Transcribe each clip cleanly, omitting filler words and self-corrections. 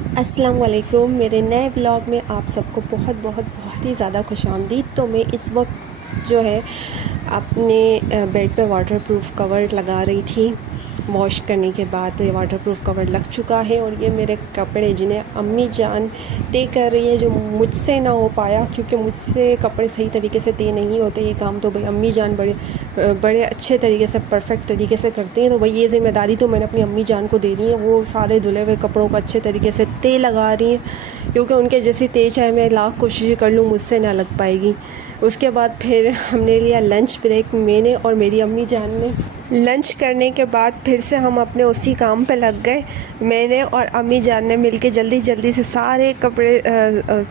अस्सलाम वालेकुम। मेरे नए व्लॉग में आप सबको बहुत ही ज़्यादा खुशामदीद। तो मैं इस वक्त जो है अपने बेड पे वाटरप्रूफ़ कवर लगा रही थी। वॉश करने के बाद तो ये वाटरप्रूफ़ कवर लग चुका है और ये मेरे कपड़े जिन्हें अम्मी जान तय कर रही है, जो मुझसे ना हो पाया क्योंकि मुझसे कपड़े सही तरीके से तय नहीं होते। ये काम तो भाई अम्मी जान बड़े अच्छे तरीके से, परफेक्ट तरीके से करती हैं। तो भाई ये ज़िम्मेदारी तो मैंने अपनी अम्मी जान को दे दी है। वो सारे धुले हुए कपड़ों को अच्छे तरीके से तय लगा रही हैं क्योंकि उनके जैसी तय चाहे मैं लाख कोशिश कर लूँ मुझसे ना लग पाएगी। उसके बाद फिर हमने लिया लंच ब्रेक, मैंने और मेरी अम्मी जान ने। लंच करने के बाद फिर से हम अपने उसी काम पे लग गए। मैंने और अम्मी जान ने मिलके जल्दी जल्दी से सारे कपड़े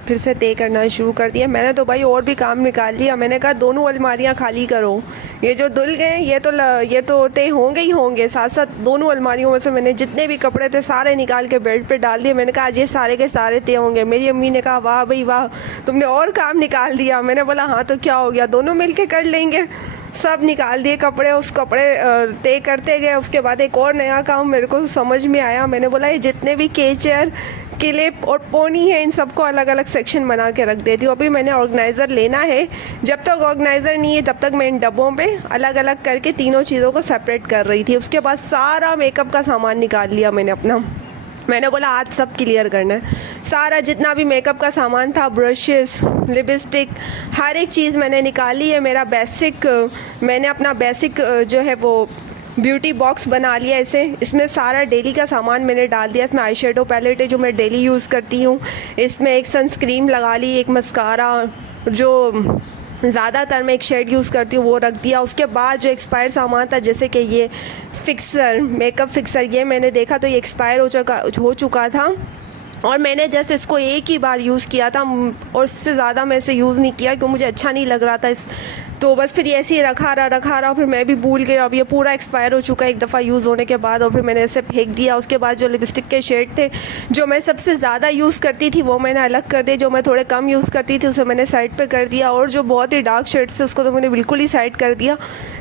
फिर से तय करना शुरू कर दिया। मैंने तो भाई और भी काम निकाल लिया। मैंने कहा दोनों अलमारियां खाली करो, ये जो धुल गए ये तो तय होंगे ही होंगे। साथ साथ दोनों अलमारियों में से मैंने जितने भी कपड़े थे सारे निकाल के बेड पे डाल दिए। मैंने कहा आज ये सारे के सारे तय होंगे। मेरी अम्मी ने कहा वाह भाई वाह, तुमने और काम निकाल दिया। मैंने बोला हाँ तो क्या हो गया, दोनों मिल के कर लेंगे। सब निकाल दिए कपड़े, उस कपड़े तय करते गए। उसके बाद एक और नया काम मेरे को समझ में आया। मैंने बोला ये जितने भी केचर, क्लिप और पोनी है इन सबको अलग अलग सेक्शन बना के रख देती हूँ। अभी मैंने ऑर्गेनाइज़र लेना है। जब तक ऑर्गेनाइज़र नहीं है तब तक मैं इन डब्बों पे अलग अलग करके तीनों चीज़ों को सेपरेट कर रही थी। उसके बाद सारा मेकअप का सामान निकाल लिया मैंने अपना। मैंने बोला आज सब क्लियर करना है। सारा जितना भी मेकअप का सामान था, ब्रशेस, लिपस्टिक, हर एक चीज़ मैंने निकाली है। मैंने अपना बेसिक जो है वो ब्यूटी बॉक्स बना लिया इसे। इसमें सारा डेली का सामान मैंने डाल दिया। इसमें आई शेडो पैलेट है जो मैं डेली यूज़ करती हूँ। इसमें एक सनस्क्रीन लगा ली, एक मस्कारा जो ज़्यादातर मैं एक शेड यूज़ करती हूँ वो रख दिया। उसके बाद जो एक्सपायर सामान था जैसे कि ये फिक्सर, मेकअप फिक्सर, ये मैंने देखा तो ये एक्सपायर हो चुका था और मैंने जस्ट इसको एक ही बार यूज़ किया था और इससे ज़्यादा मैं इसे यूज़ नहीं किया क्योंकि मुझे अच्छा नहीं लग रहा था तो बस फिर ऐसे ही रखा रहा। फिर मैं भी भूल गई। अब ये पूरा एक्सपायर हो चुका है एक दफ़ा यूज़ होने के बाद और फिर मैंने इसे फेंक दिया। उसके बाद जो लिपस्टिक के शेड थे जो मैं सबसे ज़्यादा यूज़ करती थी वो मैंने अलग कर दिए। जो मैं थोड़े कम यूज़ करती थी उसे मैंने साइड पे कर दिया और जो बहुत ही डार्क शेड्स थे उसको तो मैंने बिल्कुल ही साइड कर दिया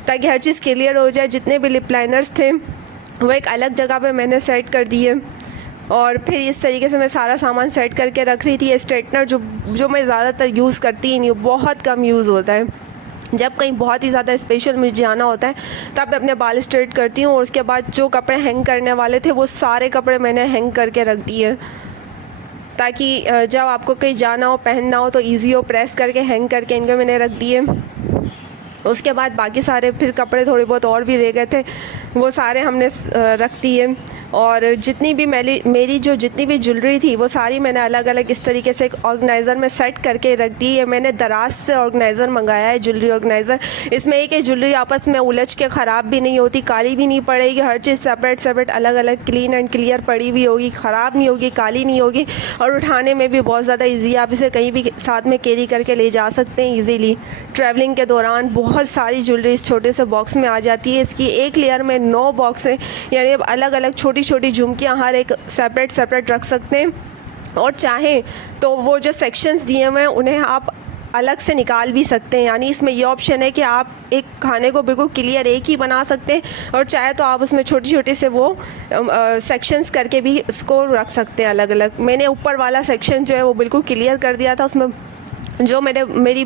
ताकि हर चीज़ क्लियर हो जाए। जितने भी लिप लाइनर्स थे वो एक अलग जगह पर मैंने सेट कर दिए और फिर इस तरीके से मैं सारा सामान सेट करके रख रही थी। स्ट्रेटनर जो मैं ज़्यादातर यूज़ करती ही नहीं, बहुत कम यूज़ होता है। जब कहीं बहुत ही ज़्यादा स्पेशल मुझे जाना होता है तब मैं अपने बाल स्ट्रेट करती हूँ और उसके बाद जो कपड़े हैंग करने वाले थे वो सारे कपड़े मैंने हैंग करके रख दिए ताकि जब आपको कहीं जाना हो, पहनना हो तो ईजी हो। प्रेस करके हैंग करके इनको मैंने रख दिए। उसके बाद बाकी सारे फिर कपड़े थोड़े बहुत और भी रह गए थे वो सारे हमने रख दिए और जितनी भी मेरी जो जितनी भी ज्वेलरी थी वो सारी मैंने अलग अलग इस तरीके से एक ऑर्गेनाइज़र में सेट करके रख दी है। मैंने दराज से ऑर्गेनाइज़र मंगाया है, ज्वेलरी ऑर्गेनाइज़र। इसमें एक ज्वेलरी आपस में उलझ के ख़राब भी नहीं होती, काली भी नहीं पड़ेगी। हर चीज़ सेपरेट अलग अलग क्लीन एंड क्लियर पड़ी हुई होगी, ख़राब नहीं होगी, काली नहीं होगी और उठाने में भी बहुत ज़्यादा ईजी। आप इसे कहीं भी साथ में कैरी करके ले जा सकते हैं ईज़िली। ट्रैवलिंग के दौरान बहुत सारी ज्वेलरी इस छोटे से बॉक्स में आ जाती है। इसकी एक लेयर में 9 बॉक्स हैं, यानी अब अलग अलग छोटी छोटी झुमकियाँ हर एक सेपरेट रख सकते हैं और चाहें तो वो जो सेक्शंस दिए हुए हैं उन्हें आप अलग से निकाल भी सकते हैं। यानी इसमें ये ऑप्शन है कि आप एक खाने को बिल्कुल क्लियर एक ही बना सकते हैं और चाहे तो आप उसमें छोटी छोटी से वो सेक्शंस करके भी इसको रख सकते हैं अलग अलग। मैंने ऊपर वाला सेक्शन जो है वो बिल्कुल क्लियर कर दिया था। उसमें जो मेरी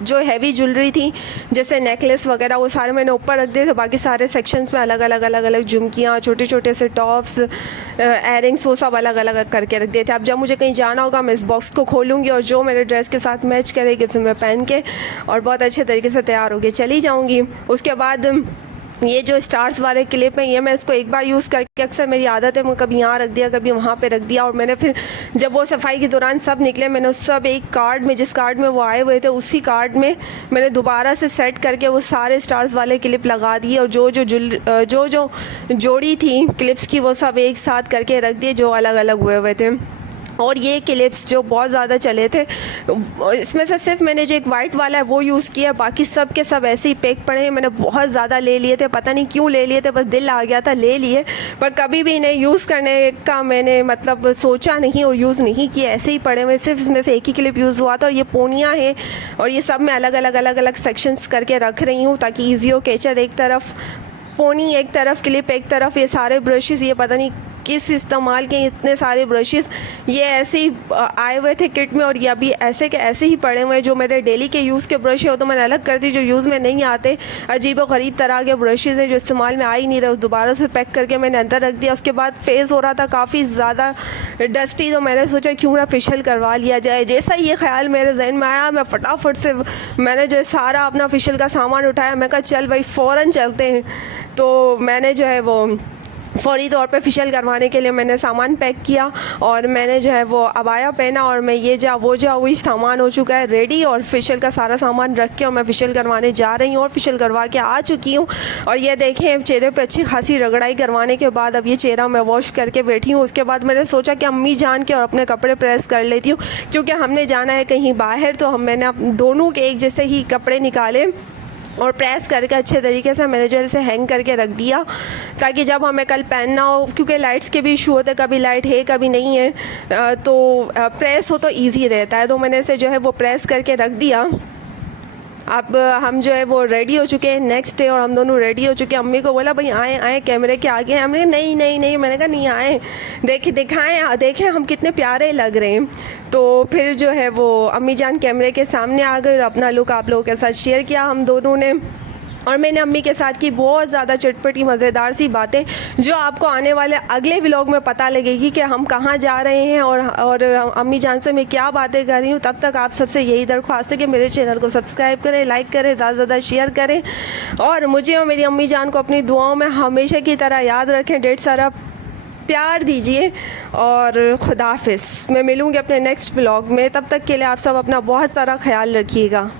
जो हैवी ज्वेलरी थी जैसे नेकलेस वगैरह वो सारे मैंने ऊपर रख दिए थे। बाकी सारे सेक्शंस में अलग अलग झुमकियाँ, छोटे छोटे से टॉप्स, एयरिंग्स, वो सब अलग अलग करके रख दिए थे। अब जब मुझे कहीं जाना होगा मैं इस बॉक्स को खोलूँगी और जो मेरे ड्रेस के साथ मैच करेगी उसे मैं पहन के और बहुत अच्छे तरीके से तैयार होकर चली जाऊँगी। उसके बाद ये जो स्टार्स वाले क्लिप हैं ये मैं इसको एक बार यूज़ करके, अक्सर मेरी आदत है मैं कभी यहाँ रख दिया कभी वहाँ पे रख दिया और मैंने फिर जब वो सफाई के दौरान सब निकले मैंने उस सब एक कार्ड में, जिस कार्ड में वो आए हुए थे उसी कार्ड में मैंने दोबारा से सेट करके वो सारे स्टार्स वाले क्लिप लगा दिए और जो जोड़ी थी क्लिप्स की वो सब एक साथ करके रख दिए जो अलग अलग हुए थे। और ये क्लिप्स जो बहुत ज़्यादा चले थे इसमें से सिर्फ मैंने जो एक वाइट वाला है वो यूज़ किया, बाकी सब के सब ऐसे ही पैक पड़े हैं। मैंने बहुत ज़्यादा ले लिए थे, पता नहीं क्यों ले लिए थे, बस दिल आ गया था ले लिए, पर कभी भी इन्हें यूज़ करने का मैंने मतलब सोचा नहीं और यूज़ नहीं किया, ऐसे ही पड़े हुए। सिर्फ इसमें से एक ही क्लिप यूज़ हुआ था और ये पोनियाँ हैं और ये सब मैं अलग अलग सेक्शंस करके रख रही हूँ ताकि ईजी हो। कैचर एक तरफ, पोनी एक तरफ, क्लिप एक तरफ, ये सारे ब्रशेज़ ये पता नहीं किस इस्तेमाल के इतने सारे ब्रशेस। ये ऐसे ही आए हुए थे किट में और ये अभी ऐसे के ऐसे ही पड़े हुए हैं। जो मेरे डेली के यूज़ के ब्रश है वो तो मैंने अलग कर दी, जो यूज़ में नहीं आते अजीब व गरीब तरह के ब्रशेज़ हैं जो इस्तेमाल में आ ही नहीं रहे, उस दोबारा से पैक करके मैंने अंदर रख दिया। उसके बाद फेस हो रहा था काफ़ी ज़्यादा डस्टी, तो मैंने सोचा क्यों ना फेशियल करवा लिया जाए। जैसा ये ख्याल मेरे जहन में आया, मैं फटाफट से मैंने जो है सारा अपना फेशियल का सामान उठाया। मैं कहा चल भाई फ़ौरन चलते हैं। तो मैंने जो है वो फ़ौरी तौर पे फेशियल करवाने के लिए मैंने सामान पैक किया और मैंने जो है वो अबाया पहना और मैं ये जा वही सामान हो चुका है रेडी। और फेशियल का सारा सामान रख के और मैं फेशियल करवाने जा रही हूँ और फेशियल करवा के आ चुकी हूँ। और ये देखें चेहरे पे अच्छी खासी रगड़ाई करवाने के बाद अब ये चेहरा मैं वॉश करके बैठी हूँ। उसके बाद मैंने सोचा कि अम्मी जान के और अपने कपड़े प्रेस कर लेती हूँ, क्योंकि हमने जाना है कहीं बाहर। तो मैंने दोनों के एक जैसे ही कपड़े निकाले और प्रेस करके अच्छे तरीके से मैंने जो है हैंग करके रख दिया, ताकि जब हमें कल पहनना हो, क्योंकि लाइट्स के भी इशू होते हैं, कभी लाइट है कभी नहीं है, तो प्रेस हो तो इजी रहता है। तो मैंने इसे जो है वो प्रेस करके रख दिया। अब हम जो है वो रेडी हो चुके हैं नेक्स्ट डे, और हम दोनों रेडी हो चुके हैं। अम्मी को बोला भाई आए आए कैमरे के आगे हैं। हमने नहीं नहीं नहीं, मैंने कहा नहीं आए, देखें हम कितने प्यारे लग रहे हैं। तो फिर जो है वो अम्मी जान कैमरे के सामने आ गए और अपना लुक आप लोगों के साथ शेयर किया हम दोनों ने। और मैंने अम्मी के साथ की बहुत ज़्यादा चटपटी मज़ेदार सी बातें, जो आपको आने वाले अगले व्लॉग में पता लगेगी कि हम कहाँ जा रहे हैं और अम्मी जान से मैं क्या बातें कर रही हूँ। तब तक आप सबसे यही दरख्वास्त है कि मेरे चैनल को सब्सक्राइब करें, लाइक करें, ज़्यादा से ज़्यादा शेयर करें और मुझे और मेरी अम्मी जान को अपनी दुआओं में हमेशा की तरह याद रखें। ढेर सारा प्यार दीजिए और खुदा हाफिज़। मैं मिलूँगी अपने नेक्स्ट व्लॉग में, तब तक के लिए आप सब अपना बहुत सारा ख्याल रखिएगा।